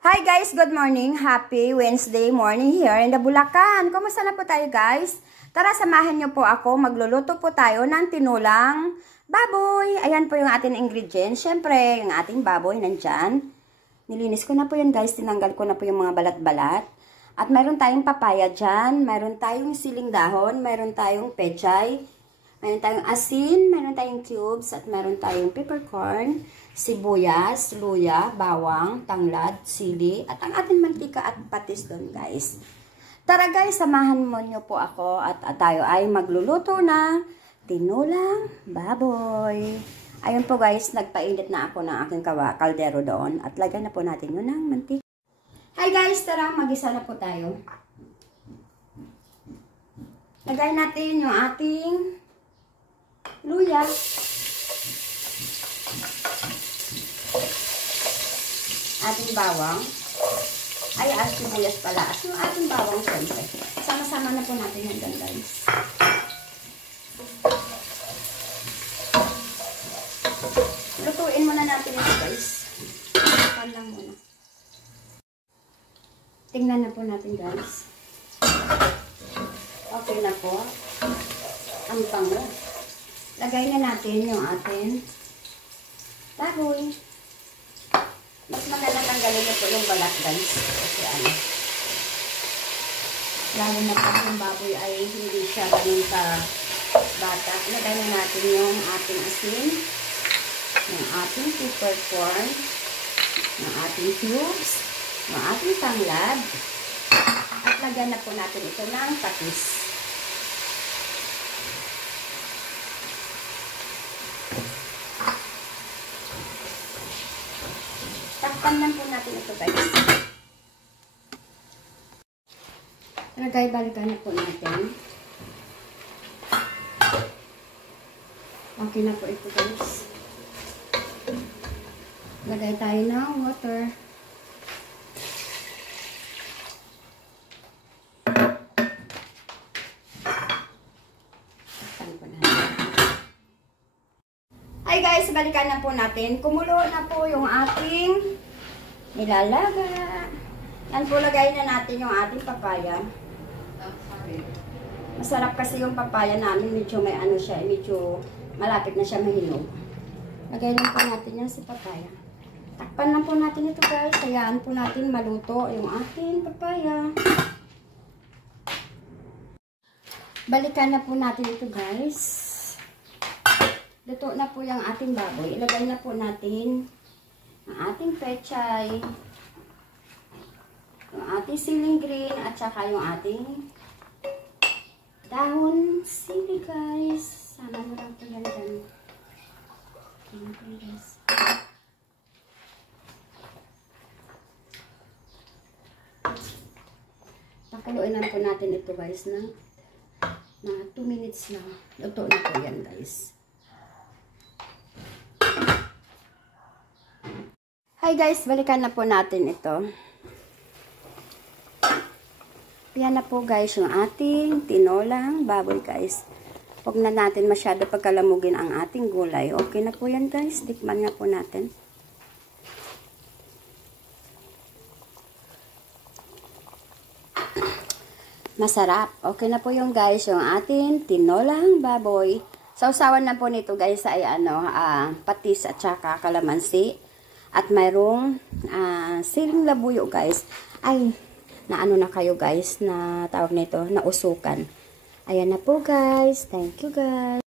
Hi guys, good morning. Happy Wednesday morning here in the Bulacan. Kumusta na po tayo guys? Tara, samahan niyo po ako. Magluluto po tayo ng tinulang baboy. Ayan po yung ating ingredients. Siyempre, yung ating baboy nandyan. Nilinis ko na po yun guys. Tinanggal ko na po yung mga balat-balat. At mayroon tayong papaya dyan. Mayroon tayong siling dahon. Mayroon tayong pechay. Mayroon tayong asin. Mayroon tayong cubes. At mayroon tayong peppercorn, sibuyas, luya, bawang, tanglad, sili, at ang ating mantika at patis doon guys. Tara guys, samahan mo nyo po ako at tayo ay magluluto na tinulang baboy. Ayun po guys, nagpainit na ako ng aking kaldero doon at lagyan na po natin yun ng mantika. Hi guys, tara magisa na po tayo. Lagay natin yung ating luya. Ating bawang. Ay, sibuyas pala. At yung ating bawang, syempre. Sama-sama na po natin yan guys. Lutuin muna natin ito guys. Pan lang muna. Tingnan na po natin guys. Okay na po. Ang bango. Lagay na natin yung ating baboy. Mas tanggalin na po yung balat guys. Kasi ano. Lalo na pag yung baboy ay hindi siya ganun ka bata. Lagay na natin yung ating asin. Yung ating peppercorn. Yung ating cubes. Yung ating tanglad. At lagyan na po natin ito ng patis. Takpan lang po natin ito guys. Lagay, balikan na po natin. Okay na po ito guys. Lagay tayo ng water. Hi guys, balikan na po natin. Kumulo na po yung ating nilalaga. Yan po, lagay na natin yung ating papaya. Masarap kasi yung papaya namin. Medyo may ano siya, medyo malapit na siya mahinog. Lagay lang po natin yan sa papaya. Takpan lang po natin ito guys. Hayaan po natin maluto yung ating papaya. Balikan na po natin ito guys. Luto na po yung ating baboy. Ilagay na po natin ang ating pechay, yung ating siling green, at saka yung ating dahon sili guys. Sama mo lang po yan dyan. Okay guys. Pakuluin na po natin ito guys na 2 minutes lang. Luto na po yan guys. Hi guys, balikan na po natin ito. Yan na po guys yung ating tinulang baboy guys. Huwag na natin masyado pagkalamugin ang ating gulay. Okay na po yan guys. Tikman nga po natin. Masarap. Okay na po yung guys yung ating tinulang baboy. Sausawan na po nito guys ay patis at saka kalamansi. At mayroong siling labuyo guys. Ay, naano na kayo guys na tawag nito, nausukan. Ayan na po guys. Thank you guys.